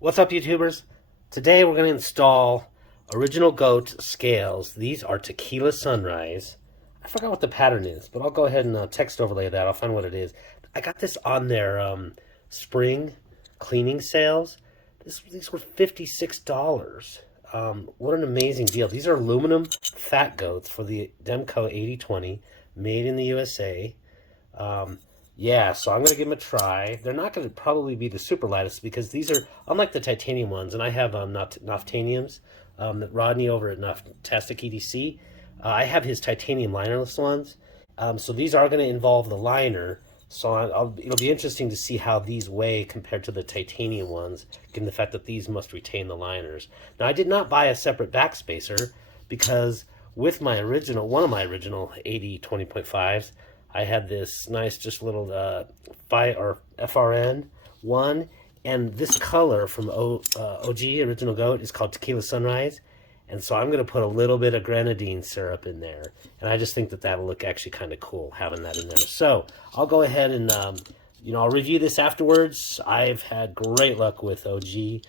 What's up, YouTubers? Today we're going to install Original Goat scales. These are Tequila Sunrise. I forgot what the pattern is, but I'll go ahead and text overlay that. I'll find what it is. I got this on their spring cleaning sales. These were $56. What an amazing deal. These are aluminum Phat goats for the Demko 80-20, made in the USA. Yeah, so I'm going to give them a try. They're not going to probably be the super lightest because these are, unlike the titanium ones, and I have Naftaniums that Rodney over at Naftastic EDC. I have his titanium linerless ones. So these are going to involve the liner. So it'll be interesting to see how these weigh compared to the titanium ones, given the fact that these must retain the liners. Now, I did not buy a separate backspacer because with my original, one of my original AD-20.5s, I had this nice just little FRN one, and this color from OG Original Goat is called Tequila Sunrise, and so I'm going to put a little bit of grenadine syrup in there, and I just think that that'll look actually kind of cool having that in there. So I'll go ahead and I'll review this afterwards. I've had great luck with OG.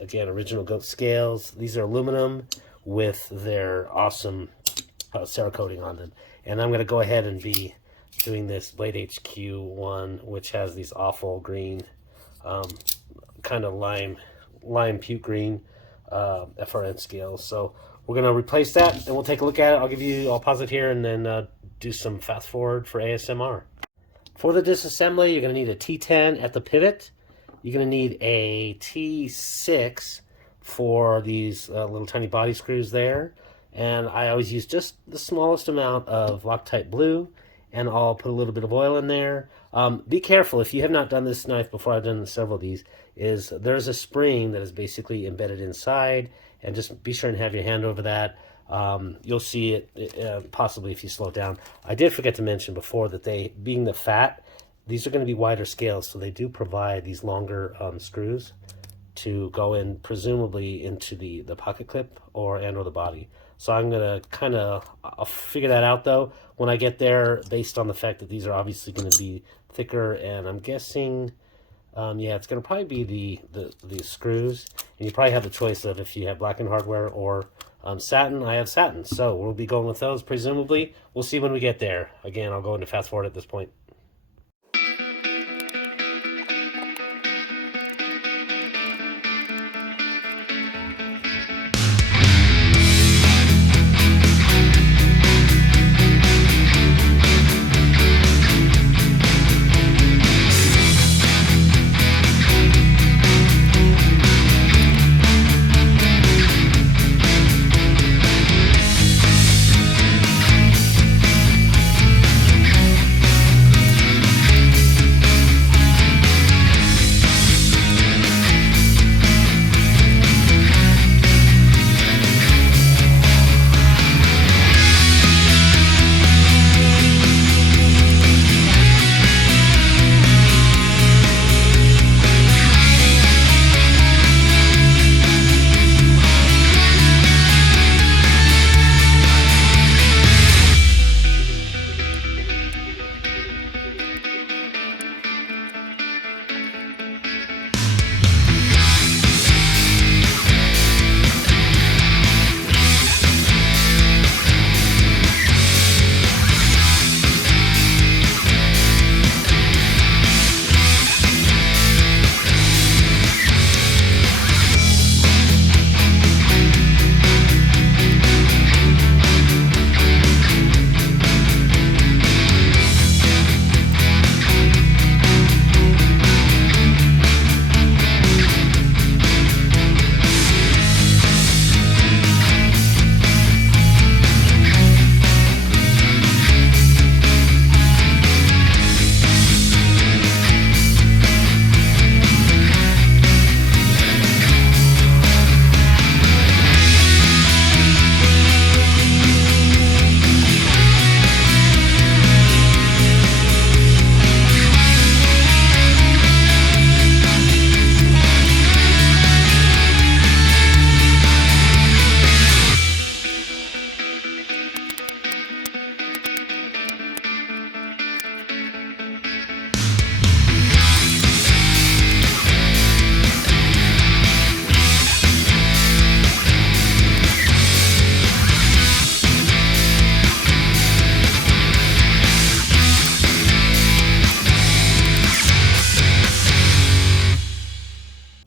Again, Original Goat scales. These are aluminum with their awesome Cerakoting on them. And I'm going to go ahead and be doing this Blade HQ one, which has these awful green, kind of lime puke green FRN scales. So we're going to replace that, and we'll take a look at it. I'll pause it here and then do some fast forward for ASMR. For the disassembly, you're going to need a T10 at the pivot. You're going to need a T6 for these little tiny body screws there. And I always use just the smallest amount of Loctite blue, and I'll put a little bit of oil in there. Be careful, if you have not done this knife before, I've done several of these, there's a spring that is basically embedded inside, and just be sure and have your hand over that. You'll see it possibly if you slow it down. I did forget to mention before that being the Phat, these are going to be wider scales, so they do provide these longer screws to go in, presumably into the pocket clip or the body. So I'm going to I'll figure that out though when I get there, based on the fact that these are obviously going to be thicker, and I'm guessing, yeah, it's going to probably be the screws, and you probably have the choice of if you have blackened hardware or satin. I have satin, so we'll be going with those presumably. We'll see when we get there. Again, I'll go into fast forward at this point.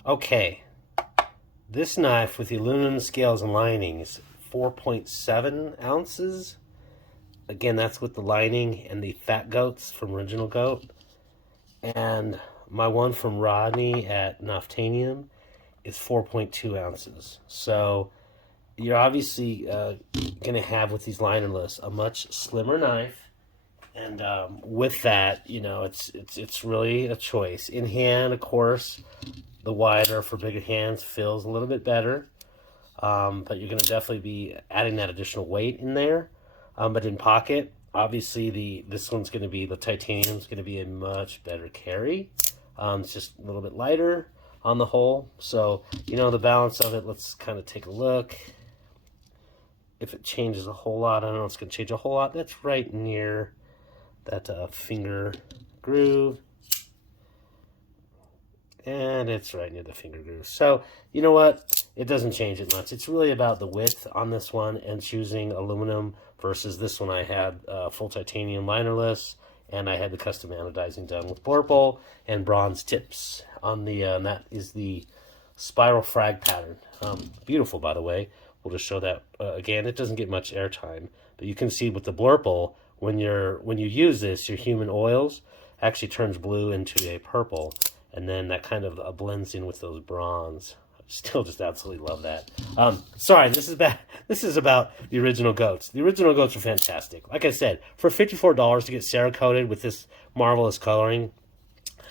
Okay, this knife with the aluminum scales and linings, 4.7 ounces. Again, that's with the lining and the Phat goats from Original Goat. And my one from Rodney at Naftanium is 4.2 ounces. So you're obviously going to have, with these linerless, a much slimmer knife. And with that, you know, it's really a choice. In hand, of course, the wider for bigger hands feels a little bit better. But you're going to definitely be adding that additional weight in there. But in pocket, obviously this one's going to be, the titanium's going to be a much better carry. It's just a little bit lighter on the whole. So, you know, the balance of it, let's kind of take a look. If it changes a whole lot, I don't know if it's going to change a whole lot. That's right near that finger groove. And it's right near the finger groove. So, you know what? It doesn't change it much. It's really about the width on this one and choosing aluminum versus this one I had full titanium linerless, and I had the custom anodizing done with Blurple and bronze tips on the, and that is the spiral frag pattern. Beautiful, by the way. We'll just show that again. It doesn't get much airtime, but you can see with the Blurple, when you use this, your human oils actually turns blue into a purple, and then that kind of blends in with those bronze. I still just absolutely love that. Sorry, this is about the Original Goats. The Original Goats are fantastic. Like I said, for $54 to get Cerakoted with this marvelous coloring,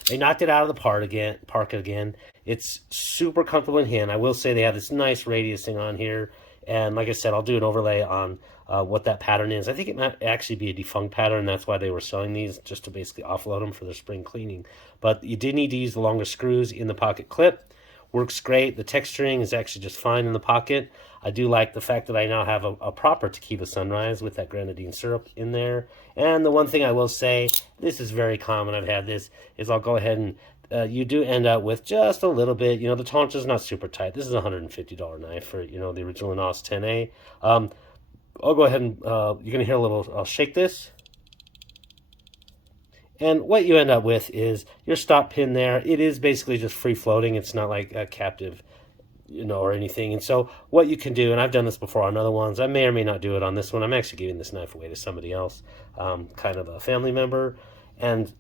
they knocked it out of the park again. It's super comfortable in hand. I will say they have this nice radius thing on here. And like I said, I'll do an overlay on what that pattern is. I think it might actually be a defunct pattern. That's why they were selling these, just to basically offload them for their spring cleaning. But you did need to use the longer screws in the pocket clip. Works great. The texturing is actually just fine in the pocket. I do like the fact that I now have a proper tequila sunrise with that grenadine syrup in there. And the one thing I will say, this is very common, I've had this, is I'll go ahead and you do end up with just a little bit, you know, the tolerance is not super tight. This is a $150 knife for, you know, the original NOS 10A. I'll go ahead and, you're going to hear a little, I'll shake this. And what you end up with is your stop pin there. It is basically just free floating. It's not like a captive, you know, or anything. And so what you can do, and I've done this before on other ones, I may or may not do it on this one. I'm actually giving this knife away to somebody else, kind of a family member. And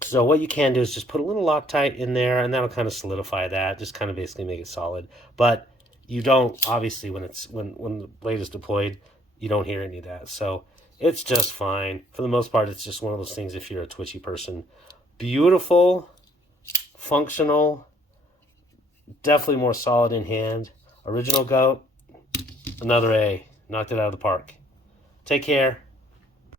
so what you can do is just put a little Loctite in there, and that'll kind of solidify that, just kind of basically make it solid. But you don't, obviously, when the blade is deployed, you don't hear any of that. So it's just fine. For the most part, it's just one of those things if you're a twitchy person. Beautiful, functional, definitely more solid in hand. Original Goat, another A. Knocked it out of the park. Take care.